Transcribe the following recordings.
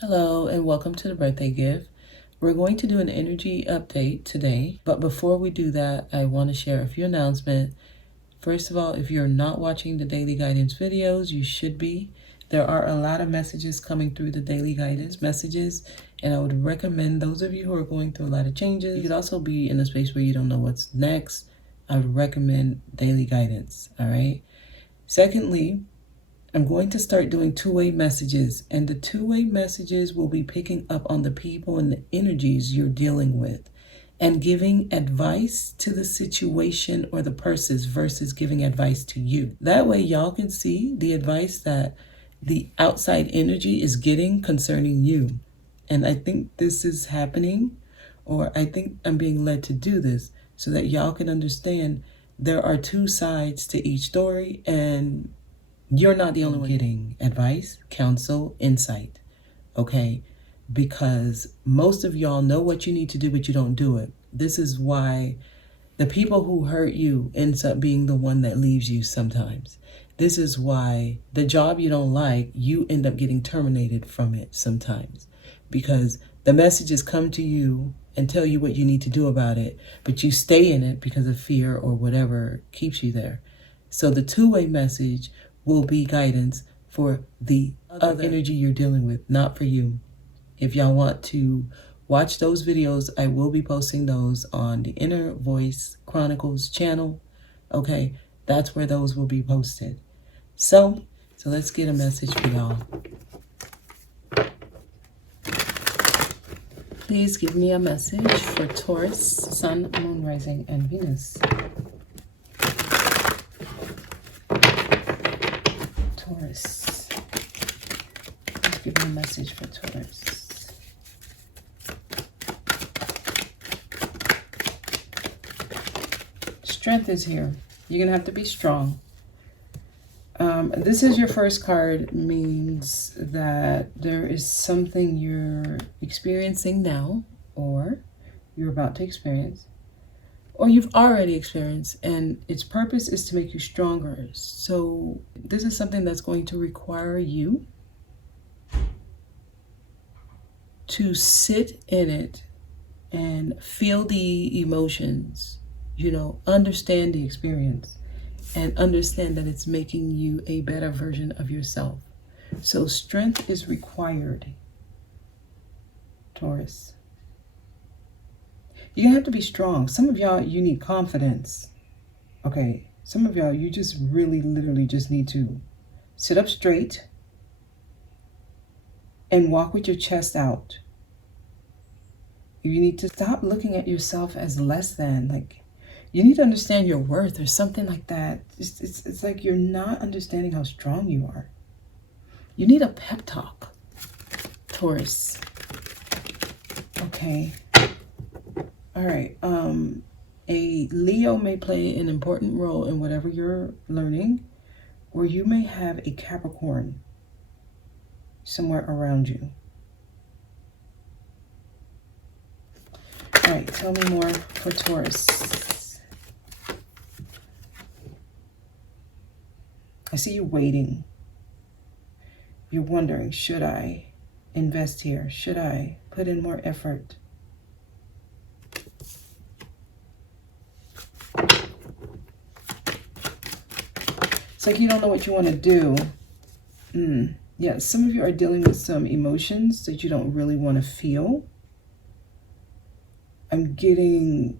Hello and welcome to the birthday gift. We're going to do an energy update today, but before we do that, I want to share a few announcements. First of all, if you're not watching the daily guidance videos, you should be. There are a lot of messages coming through the daily guidance messages, and I would recommend those of you who are going through a lot of changes. You could also be in a space where you don't know what's next. I would recommend daily guidance, all right? Secondly, I'm going to start doing two-way messages, and the two-way messages will be picking up on the people and the energies you're dealing with and giving advice to the situation or the persons versus giving advice to you. That way y'all can see the advice that the outside energy is getting concerning you. And I think this is happening, or I think I'm being led to do this so that y'all can understand there are two sides to each story, and you're not the only one getting advice, counsel, insight, okay? Because most of y'all know what you need to do, but you don't do it. This is why the people who hurt you ends up being the one that leaves you sometimes. This is why the job you don't like, you end up getting terminated from it sometimes. Because the messages come to you and tell you what you need to do about it, but you stay in it because of fear or whatever keeps you there. So the two-way message will be guidance for the other energy you're dealing with, not for you. If y'all want to watch those videos, I will be posting those on the Inner Voice Chronicles channel. Okay, that's where those will be posted. So let's get a message for y'all. Please give me a message for Taurus, Sun, Moon, Rising, and Venus. Taurus. Please give me a message for Taurus. Strength is here. You're going to have to be strong. This is your first card, means that there is something you're experiencing now, or you're about to experience, or you've already experienced, and its purpose is to make you stronger. So this is something that's going to require you to sit in it and feel the emotions, understand the experience, and understand that it's making you a better version of yourself. So strength is required, Taurus. You're gonna have to be strong. Some of y'all, you need confidence. Okay, some of y'all, you just really literally just need to sit up straight and walk with your chest out. You need to stop looking at yourself as less than, like, you need to understand your worth or something like that. It's like you're not understanding how strong you are. You need a pep talk, Taurus. Okay. All right. A Leo may play an important role in whatever you're learning, or you may have a Capricorn somewhere around you. All right, tell me more for Taurus. I see you waiting. You're wondering, should I invest here? Should I put in more effort? It's like you don't know what you want to do. Yeah, some of you are dealing with some emotions that you don't really want to feel. I'm getting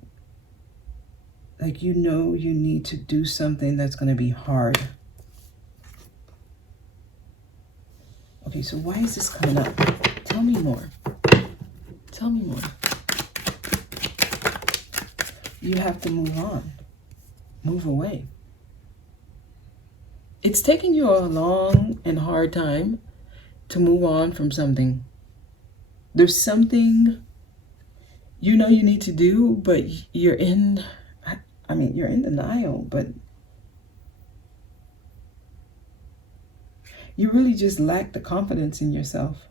like you need to do something that's going to be hard. Okay, so why is this coming up? Tell me more. Tell me more. You have to move on. Move away. It's taking you a long and hard time to move on from something. There's something you need to do, but you're in denial, but you really just lack the confidence in yourself.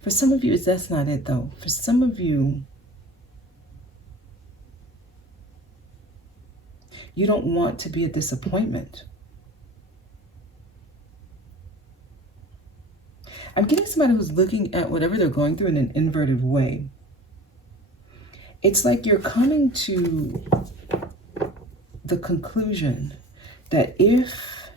For some of you, that's not it though. For some of you, you don't want to be a disappointment. I'm getting somebody who's looking at whatever they're going through in an inverted way. It's like you're coming to the conclusion that if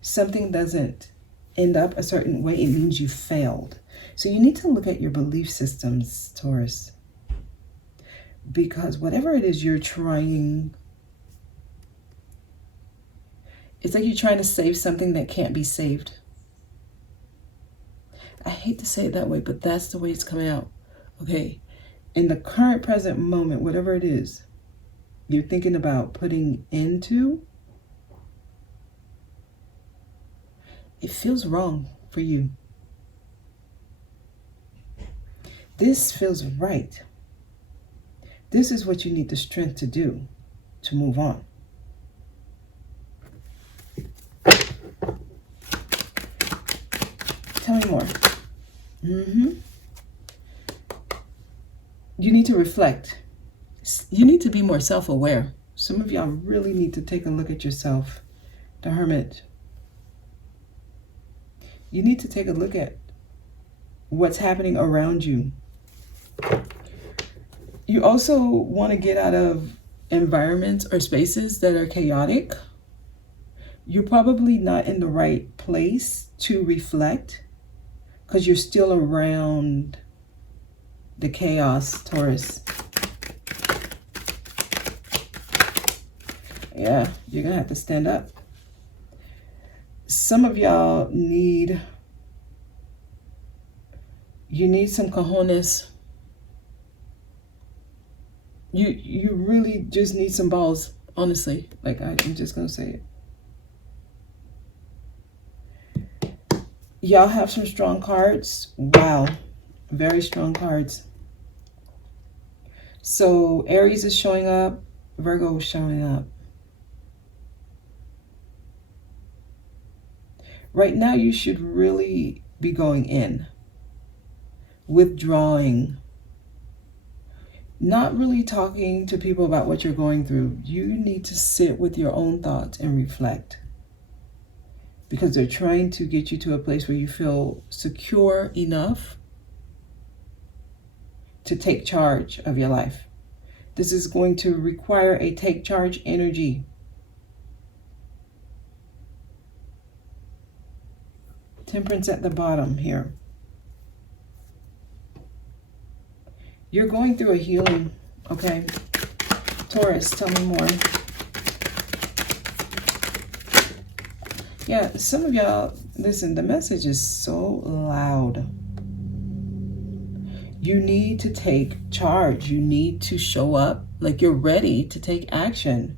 something doesn't end up a certain way, it means you failed. So you need to look at your belief systems, Taurus. Because whatever it is you're trying, it's like you're trying to save something that can't be saved. I hate to say it that way, but that's the way it's coming out. Okay, in the current present moment, whatever it is you're thinking about putting into, it feels wrong for you. This feels right. This is what you need the strength to do to move on. Tell me more. You need to reflect. You need to be more self-aware. Some of y'all really need to take a look at yourself. The Hermit. You need to take a look at what's happening around you. You also want to get out of environments or spaces that are chaotic. You're probably not in the right place to reflect because you're still around the chaos, Taurus. Yeah, you're going to have to stand up. Some of y'all need some cojones. You really just need some balls, honestly. Like, I'm just going to say it. Y'all have some strong cards. Wow. Very strong cards. So Aries is showing up. Virgo is showing up. Right now, you should really be going in. Withdrawing. Not really talking to people about what you're going through. You need to sit with your own thoughts and reflect. Because they're trying to get you to a place where you feel secure enough to take charge of your life. This is going to require a take charge energy. Temperance at the bottom here. You're going through a healing, okay? Taurus, tell me more. Yeah, some of y'all, listen, the message is so loud. You need to take charge. You need to show up like you're ready to take action.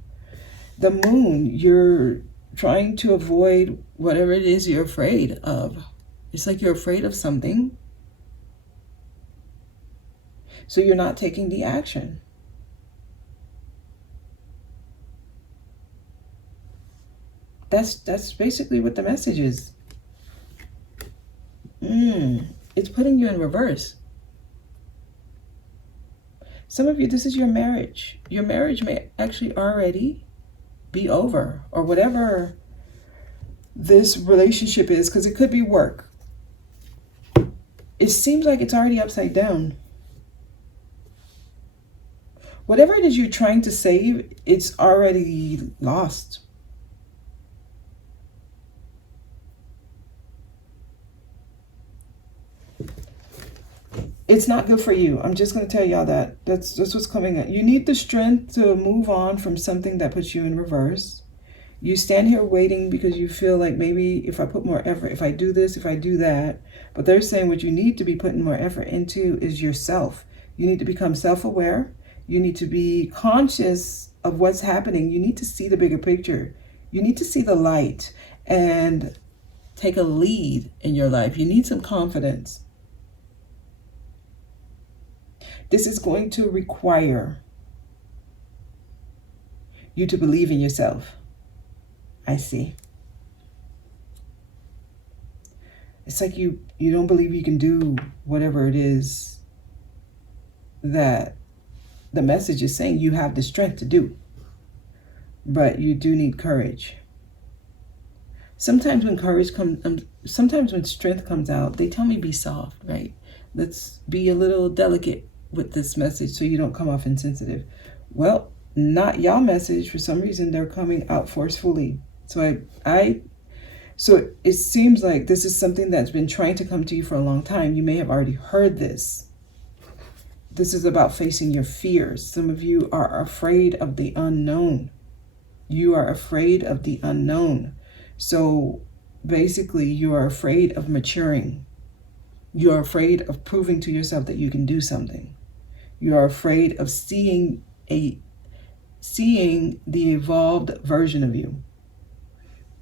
The moon, you're trying to avoid whatever it is you're afraid of. It's like you're afraid of something. So you're not taking the action. That's basically what the message is. It's putting you in reverse. Some of you, this is your marriage. Your marriage may actually already be over, or whatever this relationship is, because it could be work. It seems like it's already upside down. Whatever it is you're trying to save, it's already lost. It's not good for you. I'm just going to tell y'all that. That's what's coming up. You need the strength to move on from something that puts you in reverse. You stand here waiting because you feel like maybe if I put more effort, if I do this, if I do that. But they're saying what you need to be putting more effort into is yourself. You need to become self-aware. You need to be conscious of what's happening. You need to see the bigger picture. You need to see the light and take a lead in your life. You need some confidence. This is going to require you to believe in yourself. I see. It's like you don't believe you can do whatever it is that the message is saying you have the strength to do. But you do need courage. Sometimes when courage comes, sometimes when strength comes out, they tell me be soft, right? Let's be a little delicate with this message so you don't come off insensitive. Well, not y'all message. For some reason, they're coming out forcefully. So so it seems like this is something that's been trying to come to you for a long time. You may have already heard this. This is about facing your fears. Some of you are afraid of the unknown. You are afraid of the unknown. So basically, you are afraid of maturing. You are afraid of proving to yourself that you can do something. You are afraid of seeing the evolved version of you.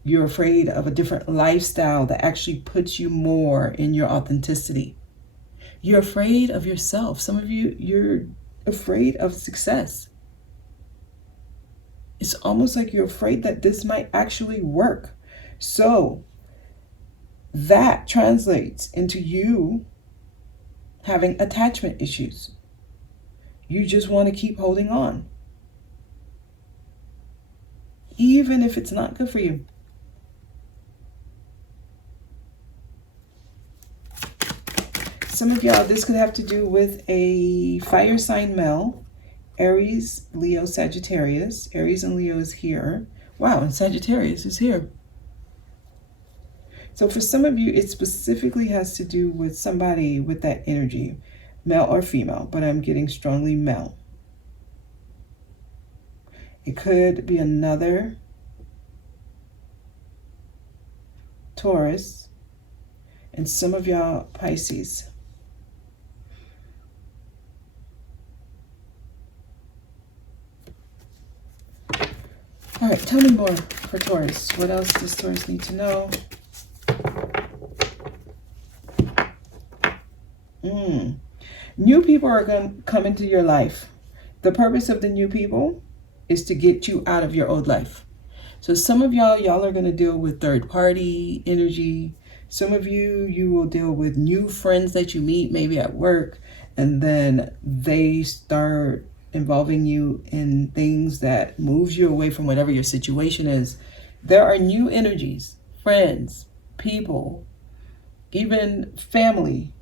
You're afraid of a different lifestyle that actually puts you more in your authenticity. You're afraid of yourself. Some of you, you're afraid of success. It's almost like you're afraid that this might actually work. So that translates into you having attachment issues. You just want to keep holding on, even if it's not good for you. Some of y'all, this could have to do with a fire sign male, Aries, Leo, Sagittarius. Aries and Leo is here. Wow, and Sagittarius is here. So for some of you, it specifically has to do with somebody with that energy, male or female, but I'm getting strongly male. It could be another Taurus, and some of y'all Pisces. All right, tell me more for Taurus. What else does Taurus need to know? New people are going to come into your life. The purpose of the new people is to get you out of your old life. So some of y'all are going to deal with third party energy. Some of you will deal with new friends that you meet, maybe at work, and then they start involving you in things that moves you away from whatever your situation is. There are new energies, friends, people, even family,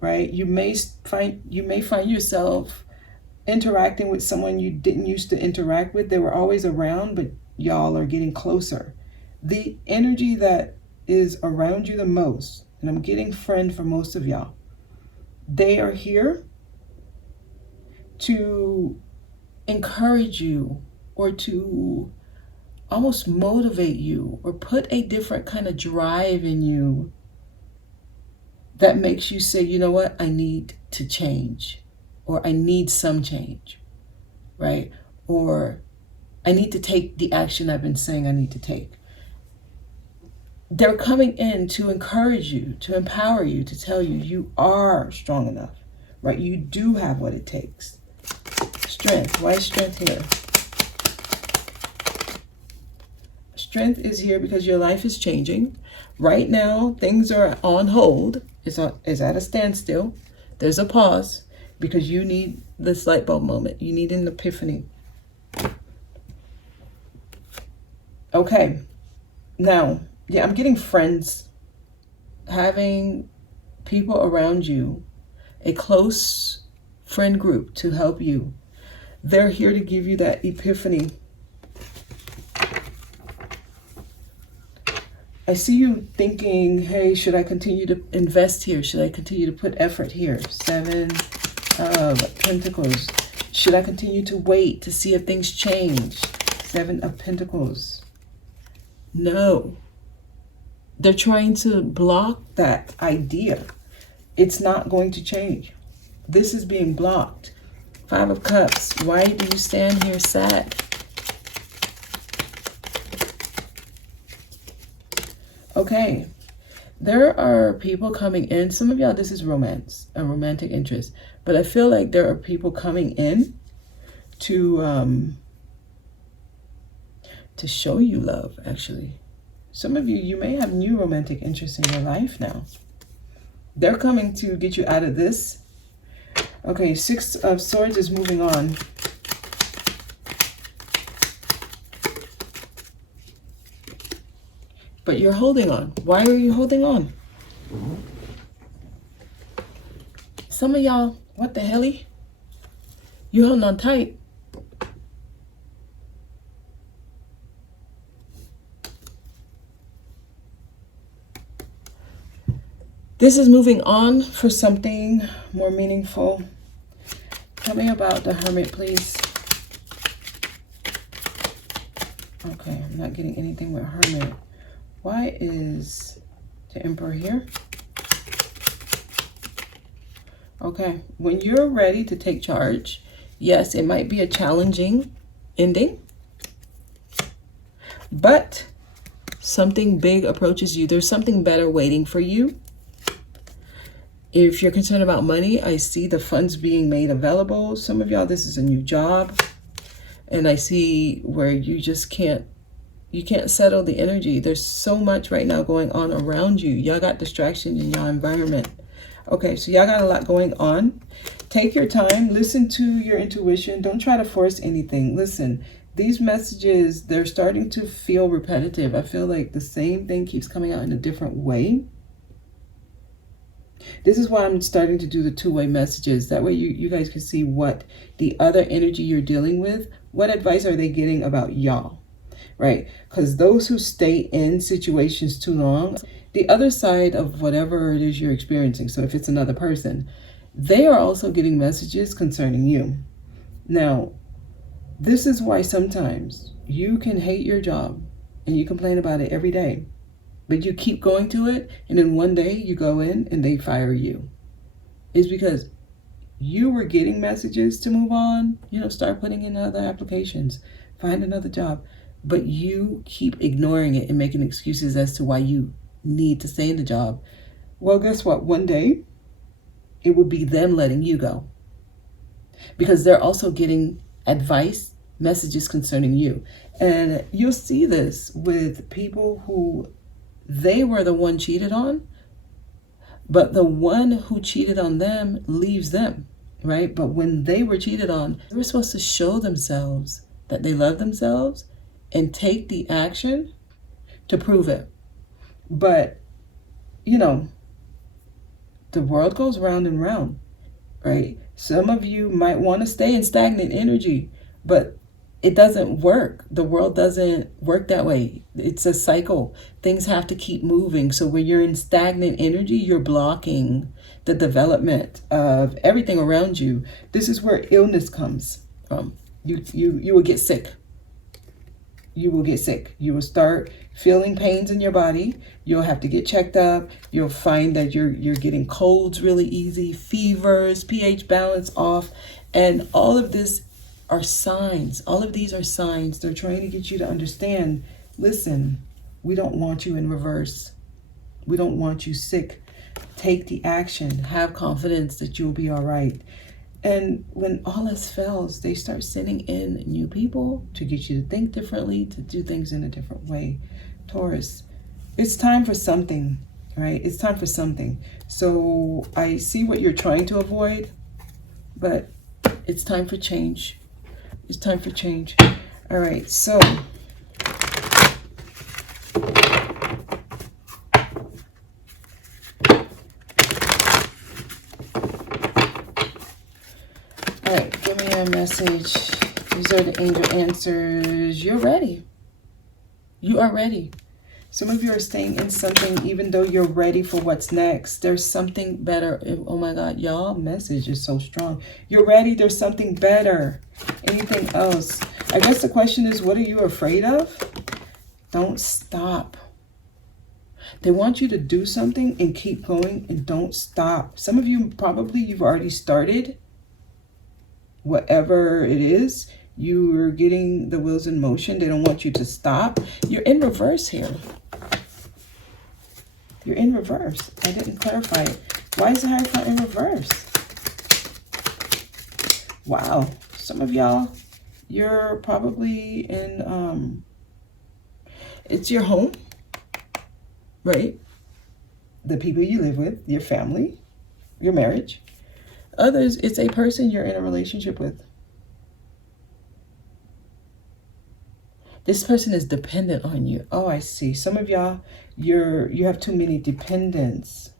right? You may find yourself interacting with someone you didn't used to interact with. They were always around, but y'all are getting closer. The energy that is around you the most, and I'm getting friend for most of y'all, they are here to encourage you or to almost motivate you or put a different kind of drive in you that makes you say, you know what, I need to change, or I need some change, right? Or I need to take the action I've been saying I need to take. They're coming in to encourage you, to empower you, to tell you you are strong enough, right? You do have what it takes. Strength. Why is strength here? Strength is here because your life is changing. Right now, things are on hold. It's at a standstill. There's a pause because you need this light bulb moment. You need an epiphany. Okay. Now, yeah, I'm getting friends, having people around you, a close friend group to help you. They're here to give you that epiphany. I see you thinking, hey, should I continue to invest here? Should I continue to put effort here? 7 of Pentacles. Should I continue to wait to see if things change? 7 of Pentacles. No. They're trying to block that idea. It's not going to change. This is being blocked. 5 of Cups. Why do you stand here sad? Okay. There are people coming in. Some of y'all, this is romance, a romantic interest. But I feel like there are people coming in to show you love, actually. Some of you, you may have new romantic interests in your life now. They're coming to get you out of this. Okay, 6 of Swords is moving on. but you're holding on. Why are you holding on? Some of y'all, what the helly? You holding on tight. This is moving on for something more meaningful. Tell me about the Hermit, please. Okay, I'm not getting anything with Hermit. Why is the Emperor here? Okay, when you're ready to take charge, yes, it might be a challenging ending, but something big approaches you. There's something better waiting for you. If you're concerned about money, I see the funds being made available. Some of y'all, this is a new job. And I see where you just can't settle the energy. There's so much right now going on around you. Y'all got distractions in your environment. Okay, so y'all got a lot going on. Take your time. Listen to your intuition. Don't try to force anything. Listen, these messages, they're starting to feel repetitive. I feel like the same thing keeps coming out in a different way. This is why I'm starting to do the two-way messages. That way you guys can see what the other energy you're dealing with, what advice are they getting about y'all, right? Because those who stay in situations too long, the other side of whatever it is you're experiencing, so if it's another person, they are also getting messages concerning you. Now, this is why sometimes you can hate your job and you complain about it every day. But you keep going to it, and then one day you go in and they fire you. It's because you were getting messages to move on, start putting in other applications, find another job. But you keep ignoring it and making excuses as to why you need to stay in the job. Well, guess what? One day, it will be them letting you go. Because they're also getting advice, messages concerning you. And you'll see this with people who they were the one cheated on, but the one who cheated on them leaves them, right? But when they were cheated on, they were supposed to show themselves that they love themselves and take the action to prove it. But, the world goes round and round, right? Some of you might want to stay in stagnant energy, but it doesn't work. The world doesn't work that way. It's a cycle. Things have to keep moving. So when you're in stagnant energy, you're blocking the development of everything around you. This is where illness comes from. You will get sick. You will get sick. You will start feeling pains in your body. You'll have to get checked up. You'll find that you're getting colds really easy, fevers, pH balance off, and all of this are signs. All of these are signs. They're trying to get you to understand, listen, we don't want you in reverse. We don't want you sick. Take the action. Have confidence that you'll be all right. And when all else fails, they start sending in new people to get you to think differently, to do things in a different way. Taurus, it's time for something, right? It's time for something. So I see what you're trying to avoid, but it's time for change. It's time for change. All right, so all right, give me a message. These are the angel answers. You're ready. You are ready. Some of you are staying in something even though you're ready for what's next. There's something better. Oh my God, y'all, message is so strong. You're ready. There's something better. Anything else? I guess the question is, what are you afraid of? Don't stop. They want you to do something and keep going and don't stop. Some of you you've already started. Whatever it is, you're getting the wheels in motion. They don't want you to stop. You're in reverse here. You're in reverse. I didn't clarify it. Why is the Hierophant in reverse? Wow. Some of y'all, you're probably in, it's your home, right? The people you live with, your family, your marriage. Others, it's a person you're in a relationship with. This person is dependent on you. Oh, I see. Some of y'all, you have too many dependents.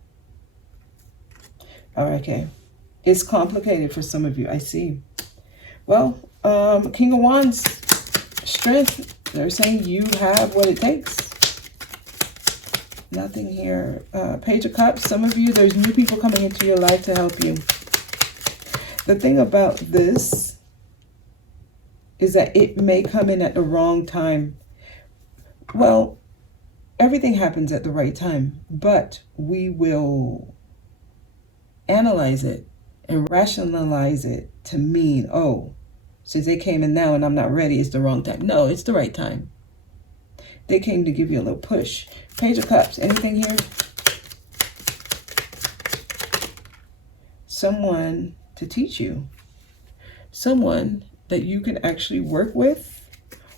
All right, okay. It's complicated for some of you. I see. Well, King of Wands, strength. They're saying you have what it takes. Nothing here. Page of Cups. Some of you, there's new people coming into your life to help you. The thing about this is that it may come in at the wrong time. Well, everything happens at the right time, but we will analyze it and rationalize it to mean, oh, since they came in now and I'm not ready, it's the wrong time. No, it's the right time. They came to give you a little push. Page of Cups. Anything here? Someone to teach you. Someone that you can actually work with.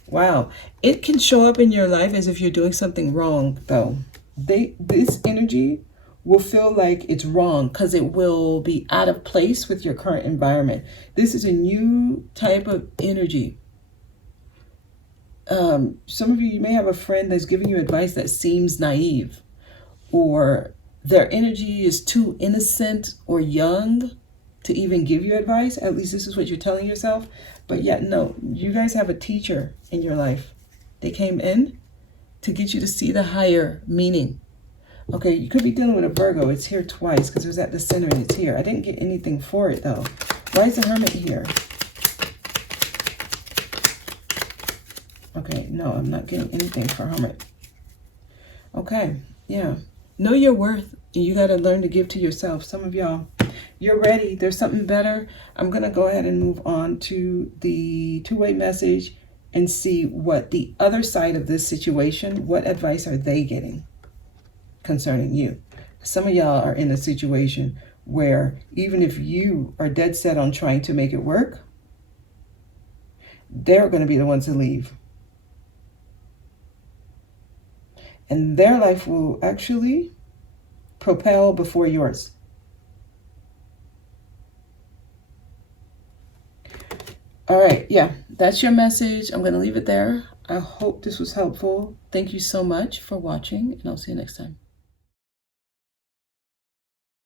Wow. It can show up in your life as if you're doing something wrong, though. This energy will feel like it's wrong because it will be out of place with your current environment. This is a new type of energy. Some of you may have a friend that's giving you advice that seems naive, or their energy is too innocent or young to even give you advice. At least this is what you're telling yourself. But yet, no, you guys have a teacher in your life. They came in to get you to see the higher meaning. Okay, you could be dealing with a Virgo. It's here twice because it was at the center and it's here. I didn't get anything for it, though. Why is the Hermit here? Okay, no, I'm not getting anything for Hermit. Okay, yeah. Know your worth, and you got to learn to give to yourself. Some of y'all, you're ready. There's something better. I'm going to go ahead and move on to the two-way message and see what the other side of this situation, what advice are they getting concerning you? Some of y'all are in a situation where even if you are dead set on trying to make it work, they're going to be the ones to leave. And their life will actually propel before yours. All right, yeah, that's your message. I'm going to leave it there. I hope this was helpful. Thank you so much for watching, and I'll see you next time.